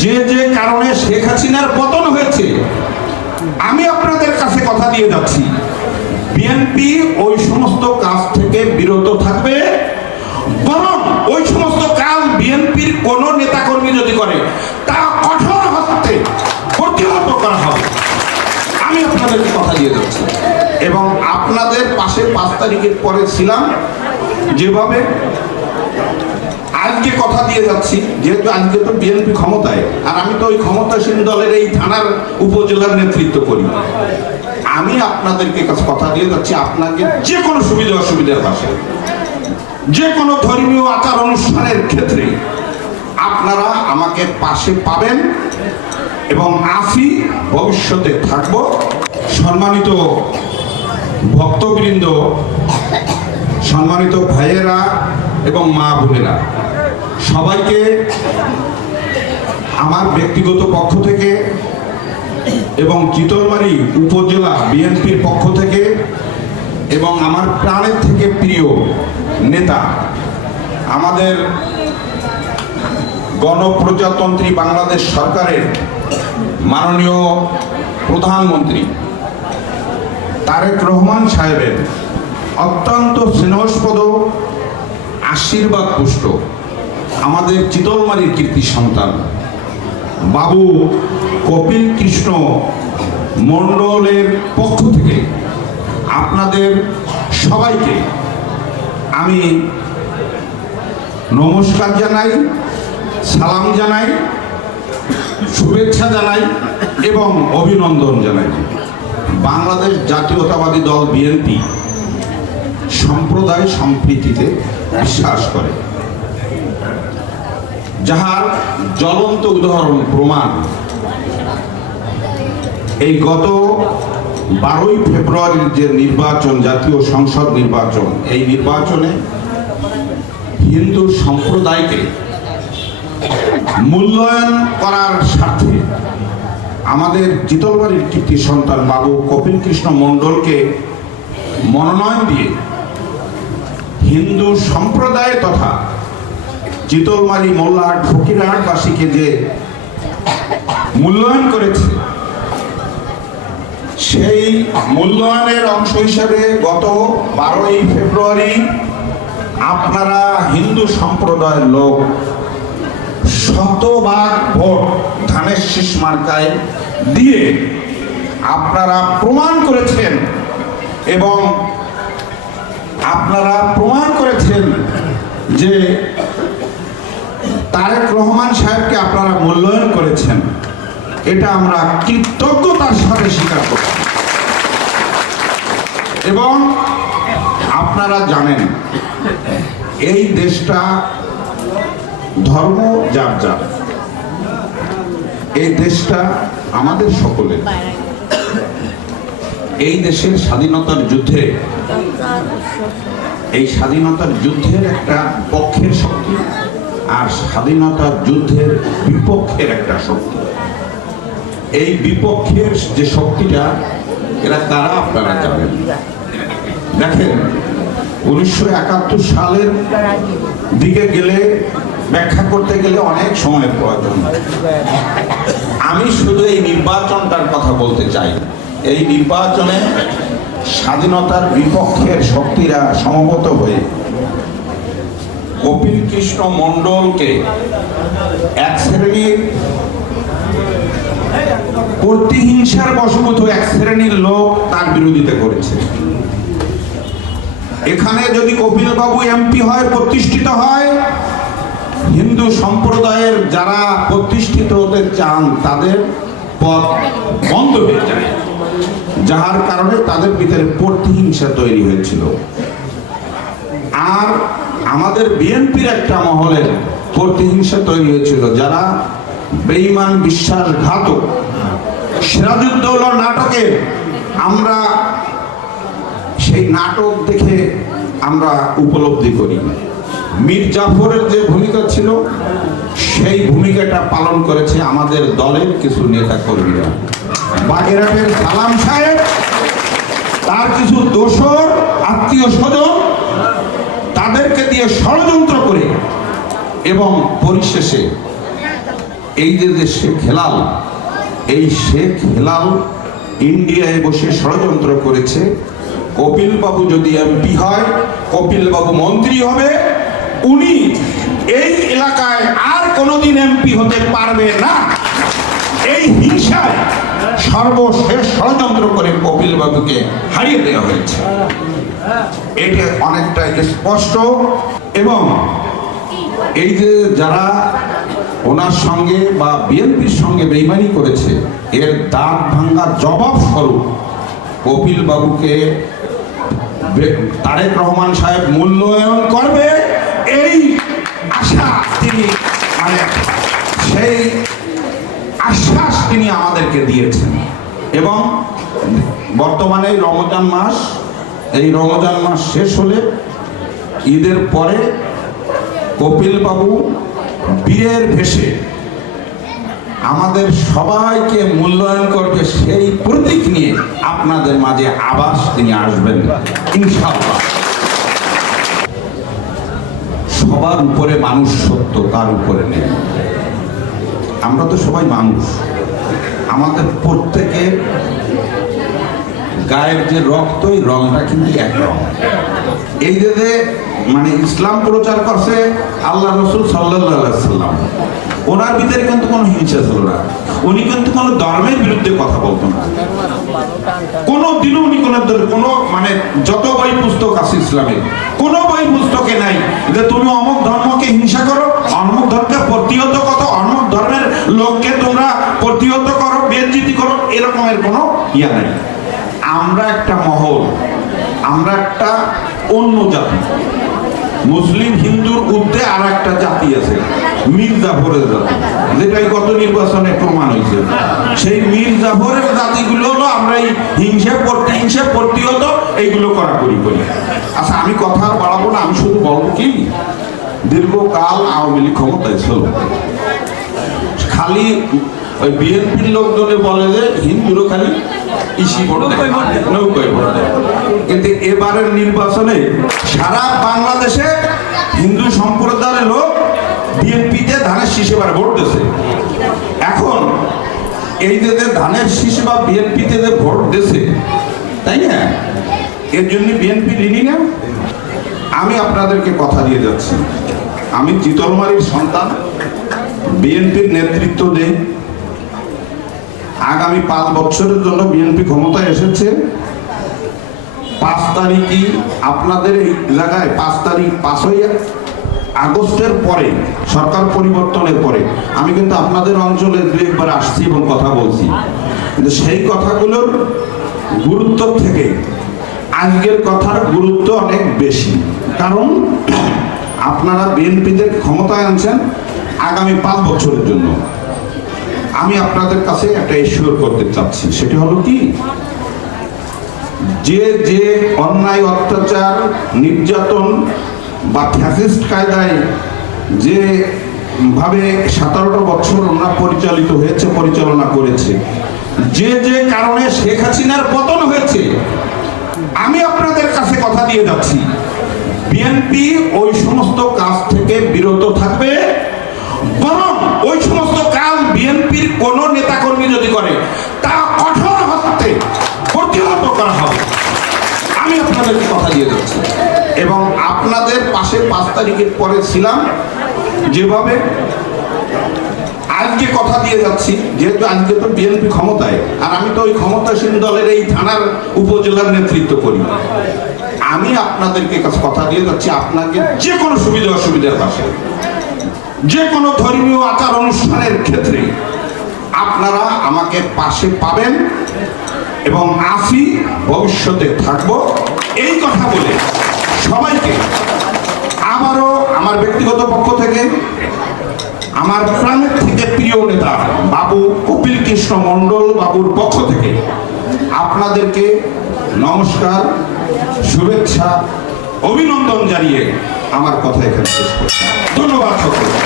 যে যে কারণে শেখ হাসিনার পতন হয়েছে, আমি আপনাদের কাছে কথা দিয়ে যাচ্ছি, বিএনপি ওই সমস্ত কাজ থেকে বিরত থাকবে, বরং ওই সমস্ত কাজ বিএনপির কোন নেতাকর্মী যদি করে তা কঠোর হস্তে প্রতিহত করা হবে। আমি আপনাদেরকে কথা দিয়ে যাচ্ছি এবং আপনাদের পাশে 5 তারিখের পরে ছিলাম, যেভাবে আজকে কথা দিয়ে যাচ্ছি, যেহেতু আজকে তো বিএনপি ক্ষমতায়, আর আমি তো ওই ক্ষমতাসীন দলের এই থানার উপজেলার নেতৃত্ব করি। আমি আপনাদেরকে কাছে কথা দিয়ে যাচ্ছি, আপনাকে যে কোনো সুবিধা অসুবিধার পাশে, যে কোনো ধর্মীয় আচার অনুষ্ঠানের ক্ষেত্রে আপনারা আমাকে পাশে পাবেন এবং আসি, ভবিষ্যতে থাকব। সম্মানিত ভক্তবৃন্দ, সম্মানিত ভাইয়েরা এবং মা বোনেরা, সবাইকে আমার ব্যক্তিগত পক্ষ থেকে এবং চিতলমারী উপজেলা বিএনপির পক্ষ থেকে এবং আমার প্রাণের থেকে প্রিয় নেতা, আমাদের গণপ্রজাতন্ত্রী বাংলাদেশ সরকারের মাননীয় প্রধানমন্ত্রী তারেক রহমান সাহেবের অত্যন্ত স্নেহস্পদ আশীর্বাদ পুষ্ট আমাদের চিতলমারীর কীর্তি সন্তান বাবু কপিল কৃষ্ণ মণ্ডলের পক্ষ থেকে আপনাদের সবাইকে আমি নমস্কার জানাই, সালাম জানাই, শুভেচ্ছা জানাই এবং অভিনন্দন জানাই। বাংলাদেশ জাতীয়তাবাদী দল বিএনপি সম্প্রদায় সম্প্রীতিতে বিশ্বাস করে, যাহার জ্বলন্ত উদাহরণ প্রমাণ এই গত 12ই ফেব্রুয়ারির যে নির্বাচন, জাতীয় সংসদ নির্বাচন, এই নির্বাচনে হিন্দু সম্প্রদায়কে মূল্যায়ন করার স্বার্থে আমাদের চিতলমারীর কীর্তি সন্তান বাবু কপিল কৃষ্ণ মণ্ডলকে মনোনয়ন দিয়ে হিন্দু সম্প্রদায় তথা চিতলমারী মোল্লাহাট ফকিরহাটবাসীকে যে মূল্যায়ন করেছে, সেই মূল্যায়নের অংশ হিসেবে গত 12ই ফেব্রুয়ারি আপনারা হিন্দু সম্প্রদায়ের লোক শতভাগ ভোট ধানের শীষ মার্কায় দিয়ে আপনারা প্রমাণ করেছেন এবং আপনারা প্রমাণ করেছেন যে তারেক রহমান সাহেবকে আপনারা মূল্যায়ন করেছেন। এটা আমরা কৃতজ্ঞতার সাথে স্বীকার করি এবং আপনারা জানেন এই দেশটা ধর্ম যার যার, এই দেশটা আমাদের সকলের। এই দেশের স্বাধীনতার যুদ্ধে, এই স্বাধীনতার যুদ্ধের একটা পক্ষের শক্তি আর স্বাধীনতার যুদ্ধের বিপক্ষের একটা শক্তি। এই বিপক্ষের যে শক্তিটা, এরা কারা আপনারা জানেন। দেখেন, 1971 সালের দিকে গেলে, ব্যাখ্যা করতে গেলে অনেক সময়ের প্রয়োজন। আমি শুধু এই নির্বাচনটার কথা বলতে চাই। এই নির্বাচনে স্বাধীনতার বিপক্ষের শক্তিরা সমবেত হয়ে কপিল কৃষ্ণ মণ্ডলকে এক শ্রেণীর প্রতিহিংসার বশবর্তী এক শ্রেণীর লোক তার বিরোধিতা করেছে। এখানে যদি কপিল বাবু এমপি হয়, প্রতিষ্ঠিত হয়, হিন্দু সম্প্রদায়ের যারা প্রতিষ্ঠিত হতে চান তাদের পথ বন্ধ হয়ে যায়, যাহার কারণে তাদের ভিতরে প্রতিহিংসা তৈরি হয়েছিল। আর আমাদের বিএনপির একটা মহলের প্রতিহিংসা তৈরি হয়েছিল, যারা বেঈমান, বিশ্বাসঘাতক। সিরাজউদ্দৌলা নাটকে আমরা সেই নাটক দেখে আমরা উপলব্ধি করি মীর জাফরের যে ভূমিকা ছিল, সেই ভূমিকাটা পালন করেছে আমাদের দলের কিছু নেতা কর্মীরা। বাগেরহাটের সালাম সাহেব, তার কিছু দোসর আত্মীয় স্বজন, তাদেরকে দিয়ে ষড়যন্ত্র করে এবং পরিশেষে এই যে শেখ হেলাল, এই শেখ হেলাল ইন্ডিয়ায় বসে ষড়যন্ত্র করেছে কপিল বাবু যদি এমপি হয়, কপিল বাবু মন্ত্রী হবে, উনি এই এলাকায় আর কোনোদিন এমপি হতে পারবে না। এই হিংসায় সর্বশেষ ষড়যন্ত্র করে কপিল বাবুকে হারিয়ে দেওয়া হয়েছে, এটা অনেকটা স্পষ্ট। এবং এই যে যারা ওনার সঙ্গে বা বিএনপির সঙ্গে বেইমানি করেছে, এর দাঁত ভাঙ্গা জবাব স্বরূপ কপিল বাবুকে তারেক রহমান সাহেব মূল্যায়ন করবে, এই আশা তিনি সেই আশ্বাস তিনি আমাদেরকে দিয়েছেন। এবং বর্তমানে রমজান মাস, এই রমজান মাস শেষ হলে ঈদের পরে কপিল বাবু বীরের ভেসে আমাদের সবাইকে মূল্যায়ন করবে, সেই প্রতীক নিয়ে আপনাদের মাঝে আবার তিনি আসবেন ইনশাআল্লাহ। সবার উপরে মানুষ সত্য, কার উপরে নেই। আমরা তো সবাই মানুষ, আমাদের প্রত্যেকের গায়ের যে রক্ত, এই রংটা কিন্তু এক রং। এই যে ইসলাম প্রচার করছে আল্লাহ রসুল সাল্লাল্লাহু আলাইহি সাল্লাম, ওনার ভিতরে কিন্তু কোনো হিংসা ছিল না। উনি কিন্তু কোনো ধর্মের বিরুদ্ধে কথা বলতেন না, কোনো দিনও উনি কোনো যত বই পুস্তক আছে ইসলামের, কোনো বই পুস্তকে নাই যে তুমি অমুক ধর্মকে হিংসা করো, অমুক ধর্মকে প্রতিহত করো, অমুক ধর্মের লোককে তোমরা প্রতিহত করো, বেইজ্জতি করো, এরকমের কোনো ইয়া নাই। আমরা একটা মহল, আমরা একটা অন্য জাতি। মুসলিম হিন্দুর ঊর্ধ্বে আর একটা জাতি আছে, মীর জাফরের জাতি, যেটাই গত নির্বাচনে প্রমাণ হয়েছে। সেই মীর জাফরের জাতিগুলো হলো আমরা এই হিংসা প্রতিহত এইগুলো করি। আচ্ছা, আমি কথা বাড়াবো না, আমি শুধু বলবো কি, দীর্ঘকাল আওয়ামী লীগ ক্ষমতায় ছিল, খালি ওই বিএনপির লোকজনে বলে যে হিন্দুরও খালি নৌকায় ভোট দেয়। কিন্তু এবারের নির্বাচনে সারা বাংলাদেশে হিন্দু সম্প্রদায়ের লোক বিএনপিতে ধানের শীষে ভোট দিয়েছে। এখন এই যে ধানের শীষে বা বিএনপিতে যে ভোট দিয়েছে, তাই না, এর জন্য বিএনপি ঋণী না। আমি আপনাদেরকে কথা দিয়ে যাচ্ছি, আমি চিতলমারীর সন্তান, বিএনপির নেতৃত্ব দেই। আগামী 5 বছরের জন্য বিএনপি ক্ষমতায় এসেছে। 5 তারিখই আপনাদের এই জায়গায় 5ই আগস্টের পরে, সরকার পরিবর্তনের পরে আমি কিন্তু আপনাদের অঞ্চলে 2-1 আসছি এবং কথা বলছি, কিন্তু সেই কথাগুলোর গুরুত্ব থেকে আজকের কথার গুরুত্ব অনেক বেশি। কারণ আপনারা বিএনপিদের ক্ষমতায় আনছেন আগামী 5 বছরের জন্য। আমি আপনাদের কাছে একটা এশিওর করতে চাচ্ছি, সেটা হলো কি, যে অন্যায়, অত্যাচার, নির্যাতন বা ফ্যাসিস্ট কায়দায় যে ভাবে 17টা বছর ওনারা পরিচালনা করেছে, যে কারণে শেখ হাসিনার পতন হয়েছে, আমি আপনাদের কাছে কথা দিয়ে যাচ্ছি, বিএনপি ওই সমস্ত কাজ থেকে বিরত থাকবে। বরং ওই সমস্ত কাজ বিএনপির কোন নেতাকর্মী যদি করে, তা কঠোর হস্তে প্রতিহত করা হবে, আমি আপনাদেরকে কথা দিয়ে যাচ্ছি। এবং আপনাদের পাশে 5 তারিখের পরে ছিলাম, যেভাবে আজকে কথা দিয়ে যাচ্ছি, যেহেতু আজকে তো বিএনপি ক্ষমতায়, আর আমি তো ওই ক্ষমতাসীন দলের এই থানার উপজেলার নেতৃত্ব করি। আমি আপনাদেরকে কাছে কথা দিয়ে যাচ্ছি, আপনাকে যে কোনো সুবিধা অসুবিধার পাশে, যে কোনো ধর্মীয় আচার অনুষ্ঠানের ক্ষেত্রে আপনারা আমাকে পাশে পাবেন এবং আসি, ভবিষ্যতে থাকবো। এই কথা বলে সবাইকে আবারও আমার ব্যক্তিগত পক্ষ থেকে, আমার প্রাণের থেকে প্রিয় নেতা বাবু কপিল কৃষ্ণ মণ্ডল বাবুর পক্ষ থেকে আপনাদেরকে নমস্কার, শুভেচ্ছা, অভিনন্দন জানিয়ে আমার কথা এখানে শেষ করছি। ধন্যবাদ সকলকে।